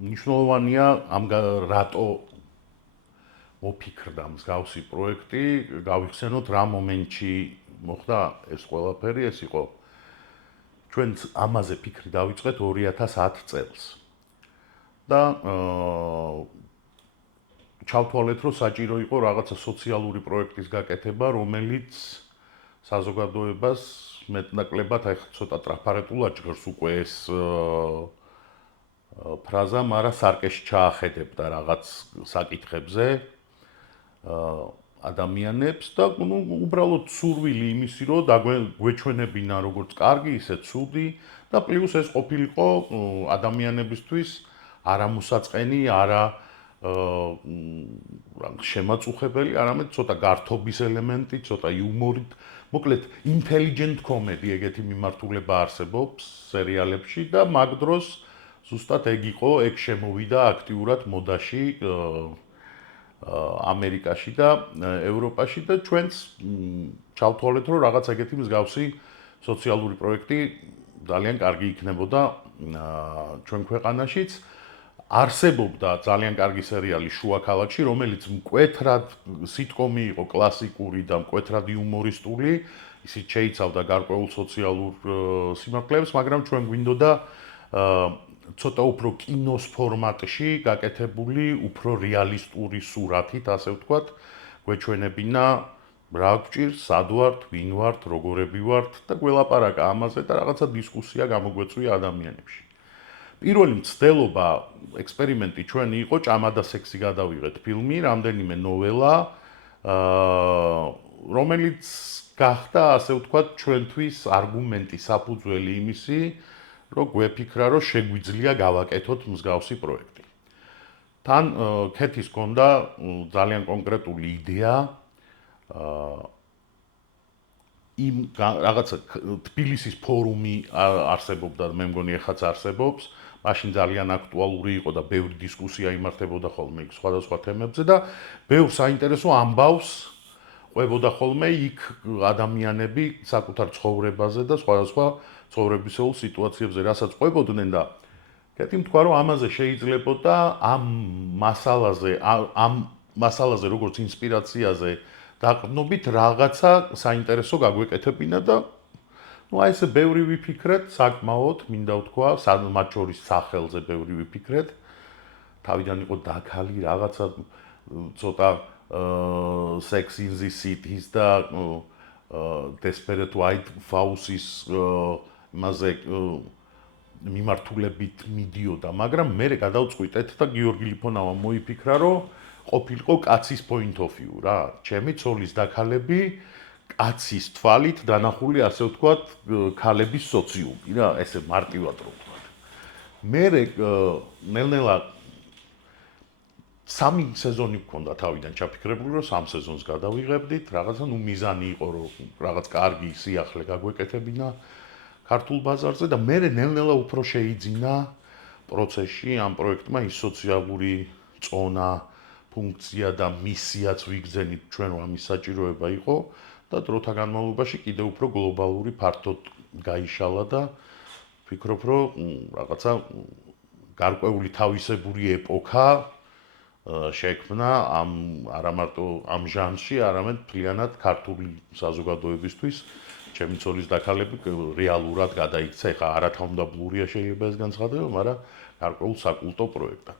მნიშვნელოვანია რატო მოფიქრდა მსგავსი პროექტი, გავიხსენოთ რა მომენტში მოხდა ეს ყველაფერი, ეს იყო ჩვენ ამაზე ფიქრი დავიწყეთ 2010 წელს. და ჩავთვალეთ, რომ საჭირო იყო რაღაცა სოციალური პროექტის გაკეთება, რომელიც საზოგადოებას მეტნაკლებად ცოტა ტრაფარეტულად ჭრს უკვე ეს ფრაზა, მაგრამ სარკეში ჩაახედებდა რაღაც საკითხებზე ადამიანებს და უბრალოდ სურვილი იმისი, რომ გვეჩვენებინა როგორც კარგი, ისე ცუდი და პლუს ეს ყოფილიყო ადამიანებისთვის არამოსაწყენი, არა შემაწუხებელი, არამედ ცოტა გართობის ელემენტი, ცოტა იუმორით, მოკლედ intelligent comedy ეგეთი მიმართულება არსებობს სერიალებში და მაგ დროს ზუსტად ეგ იყო, ეგ შემოვიდა აქტიურად მოდაში ამერიკაში და ევროპაში და ჩვენც ჩავთვალეთ, რომ რაღაც ეგეთი მსგავსი სოციალური პროექტი ძალიან კარგი იქნებოდა ჩვენ ქვეყანაშიც. არსებობდა ძალიან კარგი სერიალი შუა ქალაქში, რომელიც მკვეთრად სიტკომი იყო კლასიკური და მკვეთრად იუმორისტული, ისიც შეიცავდა გარკვეულ სოციალურ სიმართლეებს, მაგრამ ჩვენ გვინდოდა ცოტა უფრო კინოს ფორმატში გაკეთებული, უფრო რეალისტური სურათით, ასე ვთქვათ, გვეჩვენებინა რა გვჭირს, სად ვართ, ვინ ვართ, როგორები ვართ და გველაპარაკა ამაზე და რაღაცა დისკუსია გამოგვეწვია ადამიანებში. პირველი მცდელობა, ექსპერიმენტი ჩვენი იყო ჭამა და სექსი გადავიღეთ ფილმი, რამდენიმე ნოველა, რომელიც გახდა, ასე ვთქვათ, ჩვენთვის არგუმენტი საფუძველი იმისი, რომ გვეფიქრა, რომ შეგვიძლია გავაკეთოთ მსგავსი პროექტი. თან ქეთის ჰქონდა ძალიან კონკრეტული იდეა იმ რაღაცა თბილისის ფორუმი არსებობდა, მე მგონი ეხაც არსებობს, მაშინ ძალიან აქტუალური იყო და ბევრი დისკუსია იმართებოდა ხოლმე იქ სხვადასხვა თემებზე და ბევრ საინტერესო ამბავს ყვებოდა ხოლმე იქ ადამიანები საკუთარ ცხოვრებაზე და სხვადასხვა ცხოვრებისეულ სიტუაციებზე, რასაც ყვებოდნენ და კეთი თქვა, რომ ამაზე შეიძლებოდა ამ მასალაზე როგორც ინსპირაციაზე დაყრდნობით რაღაცა საინტერესო გაგვეკეთებინა და აი ესე ბევრი ვიფიქრეთ, საკმაოდ, მინდა ვთქვა, მათ შორის სახელზე ბევრი ვიფიქრეთ. თავიდან იყო დაქალი რაღაცა ცოტა Sex in the City-ს და Desperate White House-ის იმაზე მიმართულებით მიდიოდა, მაგრამ მე გადავწყვიტეთ და გიორგი ლიფონავამ მოიფიქრა, რომ ყოფილიყო კაცის point of view რა, ჩემი ცოლის დაქალები კაცის თვალით დანახული, ასე ვთქვათ, ქალების სოციუმი რა, ესე მარტივად რო ვთქვათ. მე ნელ-ნელა 3 სეზონი გქონდა თავიდან ჩაფიქრებული, რომ 3 სეზონს გადავიღებდით, რაღაცა მიზანი იყო, რომ რაღაც კარგი სიახლე გაგვეკეთებინა ქართულ ბაზარზე და მე ნელ-ნელა უფრო შეიძინა პროცესში ამ პროექტმა ის სოციალური წონა, ფუნქცია და მისიაც ვიგრძენით ჩვენ, რომ ამის საჭიროება იყო და დროთა განმავლობაში კიდევ უფრო გლობალური ფართოდ გაიშალა და ვფიქრობ, რომ რაღაცა გარკვეული თავისებური ეპოქა შექმნა არა მარტო ამ ჟანრში, არამედ მთლიანად ქართული საზოგადოებისთვის ჩემი ცოლის დაქალები რეალურად გადაიქცა, ეხლა არათანმდაბლურია შეიძლება ეს განცხადება, მაგრამ გარკვეულ საკულტო პროექტად.